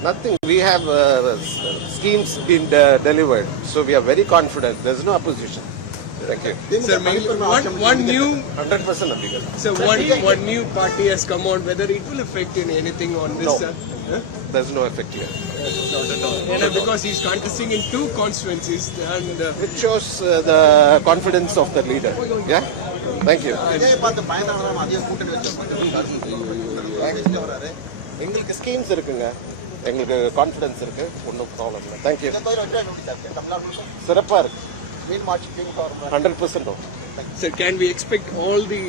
Nothing. We have schemes been delivered, so we are very confident. There is no opposition. Thank you. Sir, one new 100% applicable. so one new party has come on. Whether it will affect in anything on this? No. Sir? Huh? There is no effect here. Not at all. And because he's contesting in two constituencies, and It shows the confidence of the leader. Yeah. Thank you. எங்களுக்கு schemes இருக்குங்க, எங்களுக்கு confidence இருக்கு, ஒன்றும் problem இல்லை. Thank you. சிறப்பாக இருக்கு. 100%. sir, can we expect all the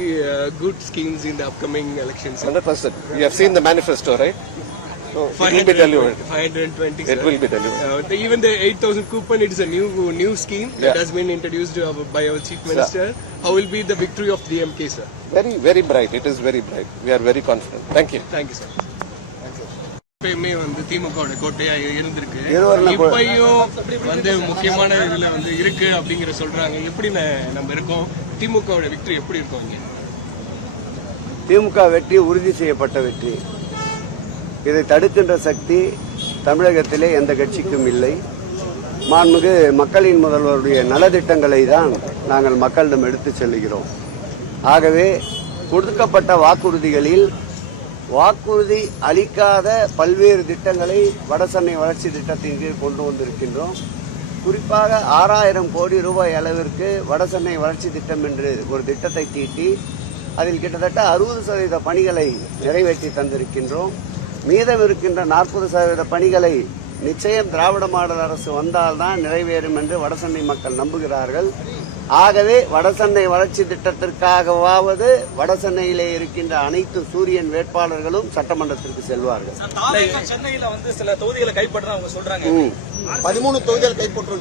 good schemes in the upcoming elections? 100%. You have seen the manifesto, right? So it will be delivered. 520. It will be delivered. Even the 8,000 coupon, it is a new scheme that has been introduced by our chief minister. How will be the victory of DMK, sir? Very, very bright. It is very bright. We are very confident. Thank you. Thank you, sir. எப்பயுமே திமுகவோட கோட்டையா இருந்திருக்கு. இருவரும் இப்பயும் முக்கியமான இதுல இருக்கு அப்படிங்கிற சொல்றாங்க. எப்படி நம்ம இருக்கோம்? திமுகவோட வெற்றி எப்படி இருக்கும் இங்க? திமுக வெற்றி உறுதி செய்யப்பட்ட வெற்றி. இதை தடுக்கின்ற சக்தி தமிழகத்திலே எந்த கட்சிக்கும் இல்லை. மாண்புமிகு மக்களின் முதல்வருடைய நலத்திட்டங்களை தான் நாங்கள் மக்களிடம் எடுத்துச் செல்கிறோம். ஆகவே கொடுக்கப்பட்ட வாக்குறுதிகளில் வாக்குறுதி அளிக்காத பல்வேறு திட்டங்களை வடசென்னை வளர்ச்சி திட்டத்தின் கீழ் கொண்டு வந்திருக்கின்றோம். குறிப்பாக 6000 கோடி ரூபாய் அளவிற்கு வடசென்னை வளர்ச்சி திட்டம் என்று ஒரு திட்டத்தை தீட்டி அதில் கிட்டத்தட்ட 60% பணிகளை நிறைவேற்றி தந்திருக்கின்றோம். மீதம் இருக்கின்ற 40% பணிகளை நிச்சயம் திராவிட மாடல் அரசு வந்தால்தான் நிறைவேறும் என்று வடசென்னை மக்கள் நம்புகிறார்கள். ஆகவே வடசென்னை வளர்ச்சி திட்டத்திற்காகவாவது வடசென்னையிலே இருக்கின்ற அனைத்து சூரியன் வேட்பாளர்களும் சட்டமன்றத்திற்கு செல்வார்கள். சென்னையில சில தொகுதிகளை கைப்பற்ற அவங்க சொல்றாங்க. 13 தொகுதிகள் கைப்பற்ற